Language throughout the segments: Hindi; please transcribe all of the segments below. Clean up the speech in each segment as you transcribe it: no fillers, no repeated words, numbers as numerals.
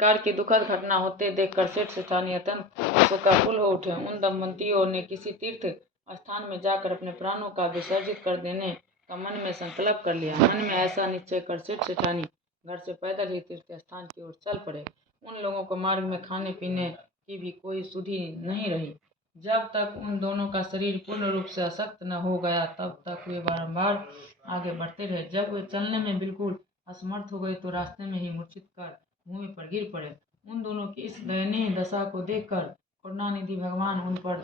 कार की दुखद घटना होते देखकर सेठ सेठानी अत्यंत शोकाकुल हो उठे। उन दंपतियों ने किसी तीर्थ स्थान में जाकर अपने प्राणों का विसर्जित कर देने का मन में संकल्प कर लिया। मन में ऐसा निश्चय कर सेठ सेठानी घर से पैदल ही तीर्थ स्थान की ओर चल पड़े। उन लोगों को मार्ग में खाने पीने की भी कोई सुधि नहीं रही। जब तक उन दोनों का शरीर पूर्ण रूप से अशक्त न हो गया तब तक वे बारंबार आगे बढ़ते रहे। जब वे चलने में बिल्कुल असमर्थ हो गए तो रास्ते में ही मूर्छित कर भूमि पर गिर पड़े। उन दोनों की इस दयनीय दशा को देखकर करुणानिधि भगवान उन पर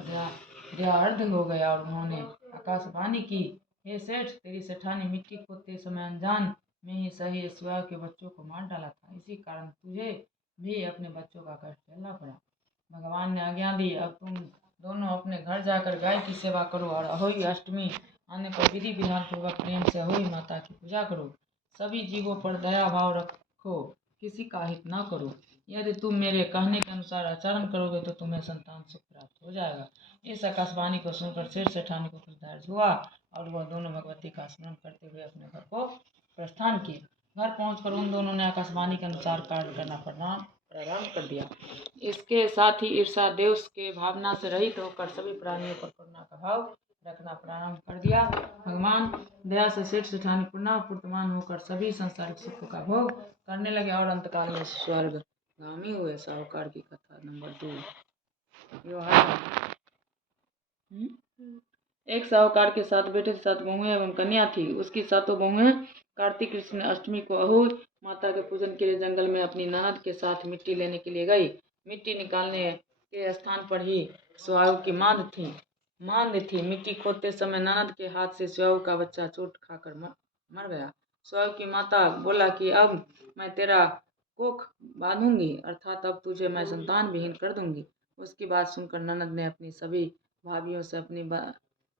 दयार्द्र हो गया और उन्होंने आकाशवाणी की, हे सेठ, तेरी सेठानी मिट्टी खोदते समय अनजान में ही सही शिवाय के बच्चों को मार डाला था। इसी कारण तुझे भी अपने बच्चों का कष्ट झेलना पड़ा। भगवान ने आज्ञा दी, अब तुम दोनों अपने घर जाकर गाय की सेवा करो और अहोई अष्टमी आने पर विधि विधान पूर्वक प्रेम से अहोई माता की पूजा करो। सभी जीवों पर दया भाव रखो, किसी का हित न करो। यदि तुम मेरे कहने के अनुसार आचरण करोगे तो तुम्हें संतान सुख प्राप्त हो जाएगा। इस आकाशवाणी को सुनकर सेठ सेठानी को कुछ धैर्य हुआ और वह दोनों भगवती का स्मरण करते हुए अपने घर को प्रस्थान किए। घर पहुंचकर उन दोनों ने आकाशवाणी के अनुसार कार्य करना प्रारंभ कर दिया। इसके साथ ही ईर्षा देश के भावना से रहित होकर सभी प्राणियों पर करुणा का भाव रखना प्रारंभ कर दिया। भगवान दया से सेठ सेठानी पुनः पूर्तमान होकर सभी संसारिक सुखों का भोग करने लगे और अंतकाल में स्वर्गगामी हुए। साहूकार की कथा नंबर 2। एक साहूकार के 7 बेटे 7 बहुएं एवं कन्या थी। उसकी 7 बहुएं कार्तिक कृष्ण अष्टमी को अहोई माता के पूजन के लिए जंगल में अपनी ननद के साथ मिट्टी लेने के लिए गई। मिट्टी निकालने के स्थान पर ही स्वायु की मांद थी। मिट्टी खोदते समय ननद के हाथ से स्वायु का बच्चा चोट खाकर मर गया। स्वायु की माता बोला कि अब मैं तेरा कोख बांधूंगी, अर्थात अब तुझे मैं संतान विहीन कर दूंगी। उसकी बात सुनकर ननद ने अपनी सभी भाभियों से अपनी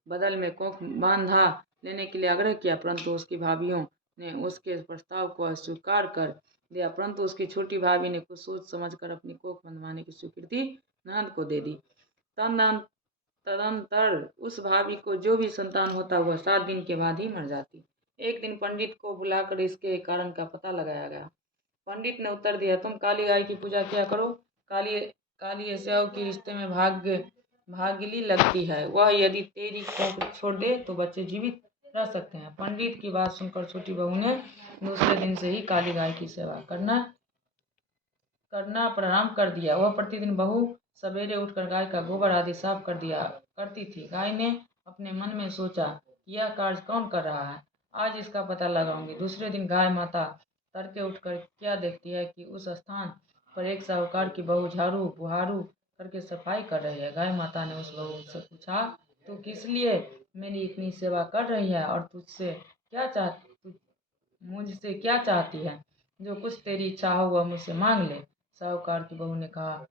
बदल में कोख बांधा लेने के लिए आग्रह किया, परंतु उसकी भाभियों ने उसके प्रस्ताव को अस्वीकार कर दिया। परंतु उसकी छोटी भाभी ने कुछ सोच समझकर अपनी कोख बंधवाने की स्वीकृति ननद को दे दी। तदंतर उस भाभी को जो भी संतान होता वह 7 दिन के बाद ही मर जाती। एक दिन पंडित को बुलाकर इसके कारण का पता लगाया गया। पंडित ने उत्तर दिया, तुम काली गाय की पूजा किया करो। काली स्याऊ की रिश्ते में भाग्यली लगती है। वह यदि तेरी कोख छोड़ दे तो बच्चे जीवित रह सकते हैं। पंडित की बात सुनकर छोटी बहू ने दूसरे दिन से ही काली गाय की सेवा करना प्रारंभ कर दिया। वह प्रतिदिन बहू सवेरे उठकर गाय का गोबर आदि साफ कर दिया करती थी। गाय ने अपने मन में सोचा, यह कार्य कौन कर रहा है, आज इसका पता लगाऊंगी। दूसरे दिन गाय माता तड़के उठकर क्या देखती है कि उस स्थान पर एक साहूकार की बहू झाड़ू बुहारू करके सफाई कर रही है। गाय माता ने उस बहू से पूछा, तू किस लिए मेरी इतनी सेवा कर रही है और मुझसे क्या चाहती है? जो कुछ तेरी इच्छा हो वह मुझसे मांग ले। साहूकार की बहू ने कहा,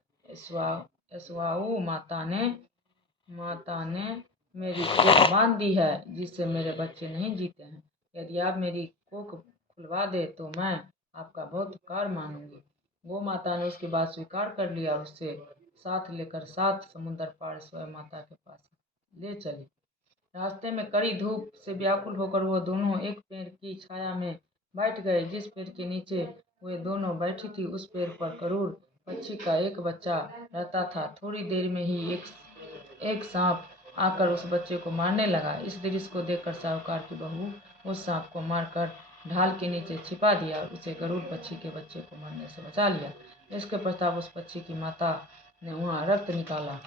स्वाऊ माता ने मेरी कोख बांध दी है जिससे मेरे बच्चे नहीं जीते हैं। यदि आप मेरी कोख खुलवा दे तो मैं आपका बहुत उपकार मानूंगी। गौ माता ने उसकी बात स्वीकार कर लिया और उससे साथ लेकर 7 समुद्र पार स्वयं माता के पास ले चली। रास्ते में कड़ी धूप से व्याकुल होकर वो दोनों एक पेड़ की छाया में बैठ गए। जिस पेड़ के नीचे वे दोनों बैठी थी उस पेड़ पर गरुड़ पक्षी का एक बच्चा रहता था। थोड़ी देर में ही एक सांप आकर उस बच्चे को मारने लगा। इस दृश्य को देखकर साहूकार की बहू उस सांप को मारकर ढाल के नीचे छिपा दिया और उसे गरुड़ पक्षी के बच्चे को मरने से बचा लिया। इसके पश्चात उस पक्षी की माता ने वहां रक्त निकाला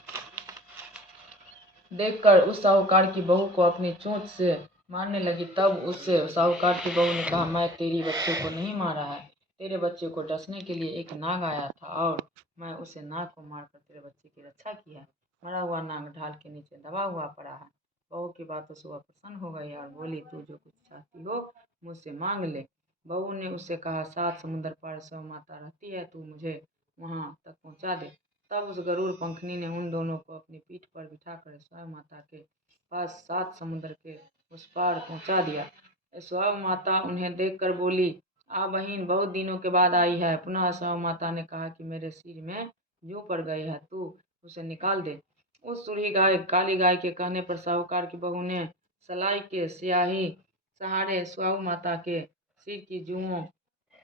देखकर उस साहूकार की बहू को अपनी चोंच से मारने लगी। तब उससे साहूकार की बहू ने कहा, मैं तेरी बच्चे को नहीं मारा है, तेरे बच्चे को डसने के लिए एक नाग आया था और मैं उसे नाग को मारकर तेरे बच्चे की रक्षा की है। मरा हुआ नाग ढाल के नीचे दबा हुआ पड़ा है। बहू की बातों से वह प्रसन्न हो गई और बोली, तू जो कुछ चाहती हो मुझसे मांग ले। बहू ने उससे कहा, 7 समुद्र पार स्वयं माता रहती है, तू मुझे वहां तक पहुंचा दे। तब उस गरुड़ पंखनी ने उन दोनों को अपनी पीठ पर बिठाकर स्वयं माता के पास 7 समुद्र के उस पार पहुंचा दिया। स्वयं माता उन्हें देखकर बोली, आ बहन, बहुत दिनों के बाद आई है। पुनः स्वयं माता ने कहा कि मेरे सिर में जूं पड़ गई है, तू उसे निकाल दे। उस सूढ़ी गाय काली गाय के कहने पर साहूकार की बहू ने सलाई के स्याही सहारे स्वयं माता के सिर की जूओं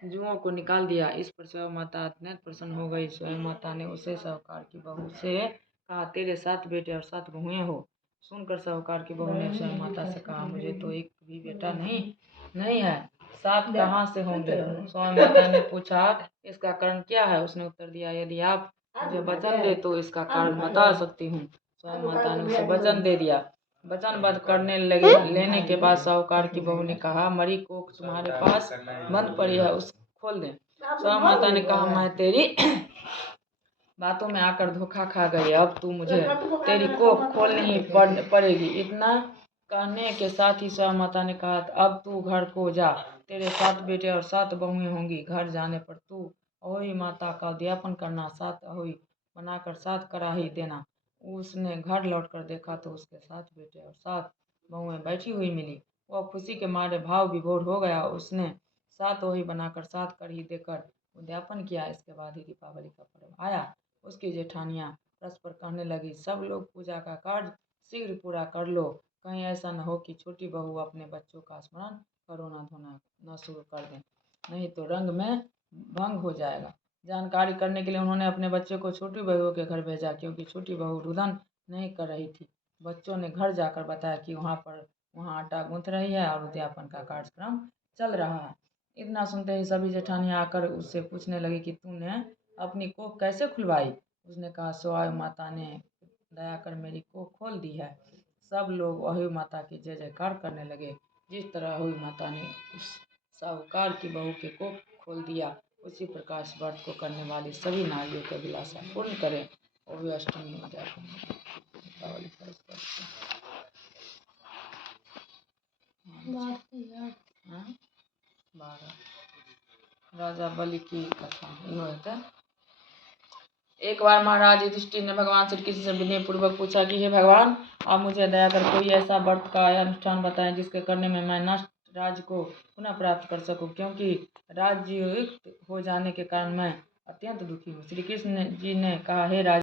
जुओं को निकाल दिया। इस पर स्वयं माता अत्यंत प्रसन्न हो गई। स्वयं माता ने उसे साहूकार की बहू से कहा, तेरे 7 बेटे और 7 बहुएं हो। सुनकर साहूकार की बहू ने स्वयं माता से कहा, मुझे तो एक भी बेटा नहीं है, 7 कहाँ से होंगे। स्वयं माता ने पूछा, इसका कारण क्या है। उसने उत्तर दिया, यदि आप मुझे वचन दे तो इसका कारण बता सकती हूँ। स्वयं माता ने उसे वचन दे दिया। वचनबद्ध करने लगे। लेने के बाद साहूकार की बहू ने कहा, मरी कोख तुम्हारे पास बंद पड़ी है, उस खोल दें। स्वयं माता ने कहा, मैं तेरी बातों में आकर धोखा खा गई। अब तू मुझे तेरी कोख खोलनी ही पड़ेगी। इतना कहने के साथ ही स्वयं माता ने कहा, अब तू घर को जा। तेरे 7 बेटे और 7 बहुएं होंगी। घर जाने पर तू अहोई माता का उद्यापन करना, 7 अहोई बनाकर 7 कराही देना। उसने घर लौटकर देखा तो उसके 7 बेटे और 7 बहुएं बैठी हुई मिली। वह खुशी के मारे भाव विभोर हो गया। उसने 7 अहोई बनाकर 7 कढ़ी देकर उद्यापन किया। इसके बाद ही दीपावली का पर्व आया। उसकी जेठानियाँ परस्पर कहने लगी, सब लोग पूजा का कार्य शीघ्र पूरा कर लो, कहीं ऐसा न हो कि छोटी बहू अपने बच्चों का स्मरण करोना धोना न शुरू कर दें, नहीं तो रंग में भंग हो जाएगा। जानकारी करने के लिए उन्होंने अपने बच्चे को छोटी बहू के घर भेजा, क्योंकि छोटी बहू रुदन नहीं कर रही थी। बच्चों ने घर जाकर बताया कि वहाँ आटा गूंथ रही है और उद्यापन का कार्यक्रम चल रहा है। इतना सुनते ही सभी जेठानियाँ आकर उससे पूछने लगी कि तूने अपनी कोख कैसे खुलवाई। उसने कहा, स्वयं माता ने दया कर मेरी कोख खोल दी है। सब लोग अहोई माता की जय जयकार करने लगे। जिस तरह अहोई माता ने उस साहूकार की बहू के कोख खोल दिया, उसी प्रकार इस व्रत को करने वाली सभी नारियों की अभिलाषा पूर्ण करें। और भी अष्टमी में जाकर दीपावली का इस व्रत हाँ 12 राजा बलि की कथा यो है। एक बार महाराज युधिष्ठिर ने भगवान श्री कृष्ण से विनय पूर्वक पूछा कि हे भगवान, आप मुझे दया कर कोई ऐसा व्रत का अनुष्ठान बताएं जिसके करने में मैं नष्ट राज्य को पुनः प्राप्त कर सकूं, क्योंकि राज्ययुक्त हो जाने के कारण मैं अत्यंत दुखी हूँ। श्री कृष्ण जी ने कहा, हे राज